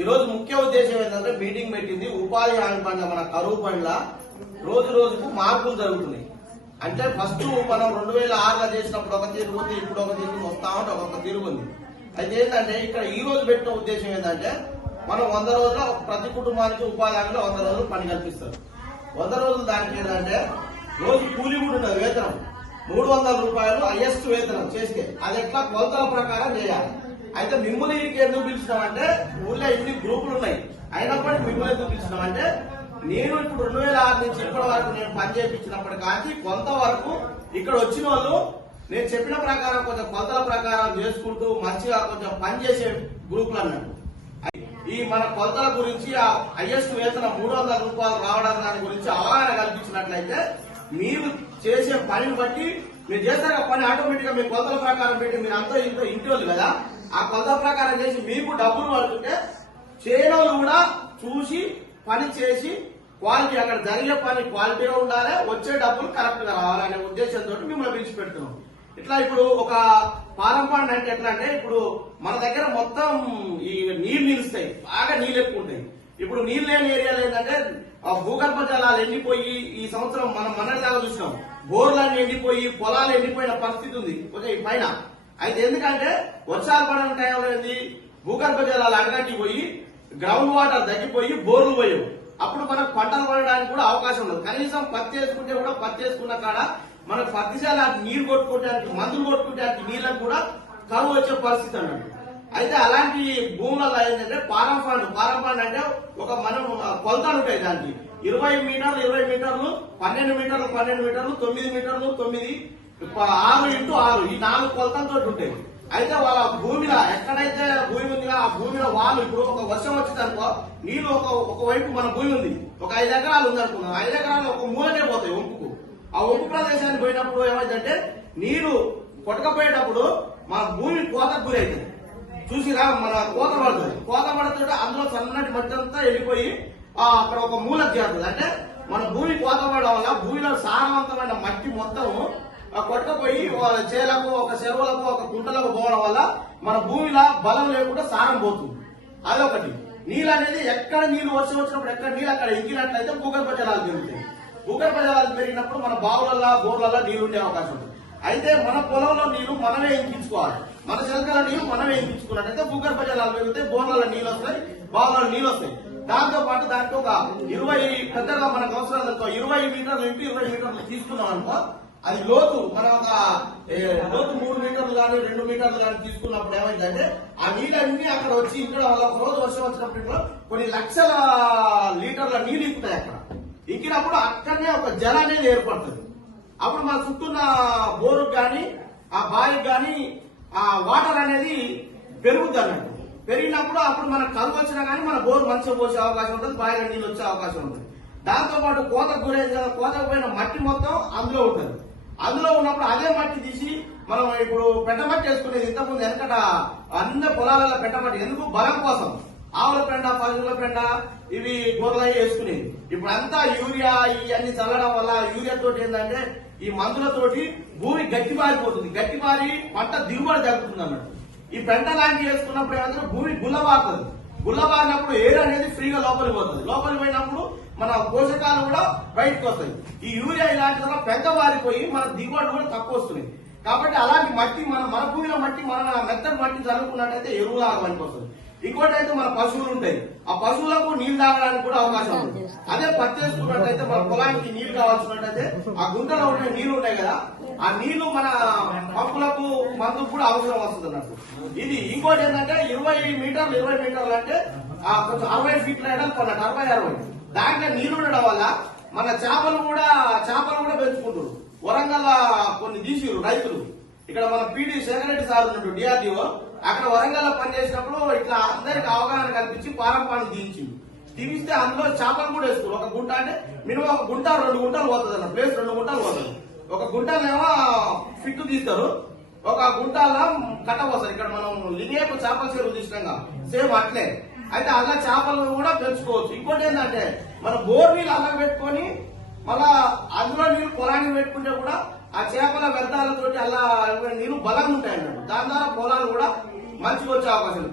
ఈ రోజు ముఖ్య ఉద్దేశం ఏంటంటే మీటింగ్ పెట్టింది ఉపాధి హామీ పనుల మన కరువు పనుల రోజు రోజుకు మార్పులు జరుగుతున్నాయి. అంటే ఫస్ట్ మనం 2006లో చేసినప్పుడు ఒక తీరు ఉంది, ఇప్పుడు ఒక తీరు వస్తా ఉంటే ఒక్కొక్క తీరు ఉంది. అయితే ఏంటంటే ఇక్కడ ఈ రోజు పెట్టిన ఉద్దేశం ఏంటంటే మనం 100 రోజుల ప్రతి కుటుంబానికి ఉపాధి హామీలో 100 రోజులు పని కల్పిస్తారు. 100 రోజులు దానికి ఏంటంటే రోజు కూలి కూడా ఉండదు, వేతనం 300 రూపాయలు హైయెస్ట్ వేతనం చేస్తే అది ఎట్లా కొలతల ప్రకారం చేయాలి. అయితే మిమ్మల్ని ఎందుకు పిలిచినామంటే ఊళ్ళో ఇన్ని గ్రూపులు ఉన్నాయి, అయినప్పటికీ మిమ్మల్ని ఎందుకు పిలిచినామంటే నేను ఇప్పుడు 2006 నుంచి ఇప్పటి వరకు నేను పని చేయించినప్పటి కానీ కొంతవరకు ఇక్కడ వచ్చిన వాళ్ళు నేను చెప్పిన ప్రకారం కొంచెం కొలతల ప్రకారం చేసుకుంటూ మంచిగా కొంచెం పని చేసే గ్రూపులు అన్నట్టు. ఈ మన కొలతల గురించి ఆ హైయెస్ట్ వేతనం 300 రూపాయలు రావడం దాని గురించి అవగాహన కల్పించినట్లయితే మీరు చేసే పనిని బట్టి మీరు చేస్తారు పని ఆటోమేటిక్ గా మీ కొలతల ప్రకారం పెట్టి మీరు అంతా ఇంటి వాళ్ళు కదా, ఆ కొలతల ప్రకారం చేసి మీకు డబ్బులు పడుతుంటే చేయడం కూడా చూసి పని చేసి క్వాలిటీ అక్కడ జరిగే పని క్వాలిటీగా ఉండాలి, వచ్చే డబ్బులు కరెక్ట్ గా రావాలనే ఉద్దేశంతో మిమ్మల్ని పిలిచి పెడుతున్నాం. ఇట్లా ఇప్పుడు ఒక పాలం పండు అంటే ఎట్లా అంటే ఇప్పుడు మన దగ్గర మొత్తం ఈ నీళ్లు నిలుస్తాయి, బాగా నీళ్ళు ఎక్కువ ఉంటాయి. ఇప్పుడు నీళ్ళు లేని ఏరియాలో ఏంటంటే భూగర్భ జలాలు ఎండిపోయి ఈ సంవత్సరం మనం మనలాగా చూసినాం, బోర్లన్నీ ఎండిపోయి పొలాలు ఎండిపోయిన పరిస్థితి ఉంది కొంచెం ఈ పైన. అయితే ఎందుకంటే వర్షాలు పడిన టైంలో ఏంది భూగర్భ జలాలు అడగట్టిపోయి గ్రౌండ్ వాటర్ తగ్గిపోయి బోర్లు పోయావు, అప్పుడు మనకు పంటలు పడడానికి కూడా అవకాశం ఉండదు. కనీసం పత్తి వేసుకుంటే కూడా పత్తి వేసుకున్న కాడ మనకు పత్తిశాల నీరు కొట్టుకోవడానికి మందులు కొట్టుకోవడానికి నీళ్ళకు కూడా కరువు వచ్చే పరిస్థితి అన్నట్టు. అయితే అలాంటి భూములలో ఏంటంటే పారం ఫండ్ అంటే ఒక మనం కొలతలు ఉంటాయి, దానికి 20 మీటర్లు 20 మీటర్లు 12 మీటర్లు 12 మీటర్లు 9 మీటర్లు 9 6 x 6 ఈ 4 కొలతలతో ఉంటాయి. అయితే వాళ్ళ భూమిలో ఎక్కడైతే భూమి ఉందిగా ఆ భూమిలో వాళ్ళు ఇప్పుడు ఒక వర్షం వచ్చిందనుకో నీళ్లు ఒకవైపు మన భూమి ఉంది, ఒక 5 ఎకరాలు ఉంది అనుకున్నాం, 5 ఎకరాలు ఒక మూలనే పోతాయి వంపుకు. ఆ వంపు ప్రదేశానికి పోయినప్పుడు ఏమైందంటే నీరు కొట్టకపోయేటప్పుడు మన భూమి కోతకు గురైతుంది. చూసిరా మన కోత పడుతుంది, కోత పడుతుంటే అందులో సన్నటి మట్టి అంతా వెళ్ళిపోయి అక్కడ ఒక మూలకు చేరుతుంది. అంటే మన భూమి కోత పడడం వల్ల భూమిలో సారవంతమైన మట్టి మొత్తం కొట్టకపోయి చేలకు ఒక చెరువులకు ఒక కుంటలకు పోవడం వల్ల మన భూమిలో బలం లేకుండా సారం పోతుంది. అదొకటి. నీళ్ళు అనేది ఎక్కడ నీళ్లు వర్షం వచ్చినప్పుడు ఎక్కడ నీళ్ళు అక్కడ ఇంకినట్లయితే భూగర్భ జలాలు పెరుగుతాయి. భూగర్భ జలాలు పెరిగినప్పుడు మన బావులలో బోర్లలో నీళ్లు ఉండే అవకాశం ఉంటుంది. అయితే మన పొలంలో నీళ్లు మనమే ఇంకించుకోవాలి, మన శంకల నీళ్లు మనమే ఇంకించుకున్నట్టయితే భూగర్భ జలాలు పెరిగితే బోర్లలో నీళ్ళు వస్తాయి, బావులలో నీళ్ళు వస్తాయి. దాంతో పాటు దానికి ఒక 20 పెద్దగా మనకు అవసరం 20 మీటర్లు ఇంటూ 20 మీటర్లు తీసుకున్నాం అనుకో, అది లోతు మనం ఒక లోతు 3 మీటర్లు కానీ 2 మీటర్లు కానీ తీసుకున్నప్పుడు ఏమైందంటే ఆ నీళ్ళన్నీ అక్కడ వచ్చి ఇక్కడ వల్ల ఒక రోజు వర్షం వచ్చినప్పుడు కొన్ని లక్షల లీటర్ల నీళ్లు ఇంకుతాయి. అక్కడ ఇంకినప్పుడు అక్కడనే ఒక జల అనేది ఏర్పడుతుంది. అప్పుడు మన చుట్టూన్న బోరుకు కానీ ఆ బావికి కానీ ఆ వాటర్ అనేది పెరుగుద్ది అన్నట్టు. పెరిగినప్పుడు అప్పుడు మనకు కలుగు వచ్చినా కానీ మన బోరు మంచిగా పోసే అవకాశం ఉంటుంది, బావిలో నీళ్ళు వచ్చే అవకాశం ఉంటుంది. దాంతో పాటు కోతకు గురైంది కదా, కోతకు పోయిన మట్టి మొత్తం అందులో ఉంటుంది. అందులో ఉన్నప్పుడు అదే మట్టి తీసి మనం ఇప్పుడు పెట్టమట్టి వేసుకునేది. ఇంతకుముందు వెనకట అన్ని పొలాలలో పెట్టమట్టి ఎందుకు బలం కోసం ఆవుల పెండ పశువుల పెండ ఇవి గొర్రెలు వేసుకునేది. ఇప్పుడు అంతా యూరియా ఇవన్నీ చల్లడం వల్ల యూరియా తోటి ఏంటంటే ఈ మందులతోటి భూమి గట్టిబారిపోతుంది, గట్టిబారి పంట దిగుబడి తగ్గుతుంది అన్నట్టు. ఈ పెంట లాంటివి వేసుకున్నప్పుడు ఏమంటే భూమి గుల్లబారుతుంది, గుల్లబారినప్పుడు ఎయిర్ అనేది ఫ్రీగా లోపలికి పోతుంది, లోపలికి పోయినప్పుడు మన పోషకాలు కూడా బయటకు వస్తాయి. ఈ యూరియా ఇలాంటి వల్ల పెంట బారిపోయి మన దిగుబడి కూడా తక్కువ వస్తుంది. కాబట్టి అలాంటి మట్టి మన భూమిలో మట్టి మన మెత్తడి మట్టి చల్లుకున్నట్టయితే ఎరువులాగా పనికి వస్తుంది. ఇంకోటి అయితే మన పశువులు ఉంటాయి, ఆ పశువులకు నీళ్లు తాగడానికి కూడా అవకాశం ఉంటుంది. అదే పత్తి వేసుకున్నట్టయితే మన పొలానికి నీళ్లు కావాల్సినట్టయితే ఆ గుంటలో ఉండే నీళ్లు ఉన్నాయి కదా, ఆ నీళ్లు మన పంపులకు మందుకు కూడా అవసరం వస్తుంది అన్నట్టు. ఇది ఇంకోటి ఏంటంటే 20 మీటర్లు అంటే కొంచెం 60 ఫీట్ల ఎడల్పు అన్నట్టు, 60-60 దాంట్లో నీళ్లు ఉండడం వల్ల మన చేపలు కూడా పెంచుకుంటారు. వరంగల్ కొన్ని తీసిరు రైతులు. ఇక్కడ మన పీడి శేఖరెడ్డి సార్ ఉన్నట్టు డిఆర్డీఓ అక్కడ వరంగల్ పనిచేసినప్పుడు ఇట్లా అందరికి అవగాహన కల్పించి పారం పాలు తీపిస్తే అందులో చేపలు కూడా వేసుకోరు. ఒక గుంట అంటే మినిమం ఒక గుంట 2 గుంటలు పోతుంది అన్న ప్లేస్, 2 గుంటలు పోతుంది. ఒక గుంటనేమో ఫిట్ తీస్తారు, ఒక గుంటలో కట్ట పోస్తారు. ఇక్కడ మనం లింగేపు చేపల చెరువు తీసినాగా సేమ్ అట్లే. అయితే అలా చేపలను కూడా పెంచుకోవచ్చు. ఇంకోటి ఏంటంటే మన బోర్ నీళ్ళు అలా పెట్టుకొని మళ్ళా అందులో నీళ్ళు పొలానికి పెట్టుకుంటే కూడా ఆ చేపల వ్యర్థాలతోటి అలా నీళ్ళు బలంగా ఉంటాయి అన్నట్టు. దాని ద్వారా పొలాలు కూడా మంచిగా వచ్చే అవకాశం ఉంది.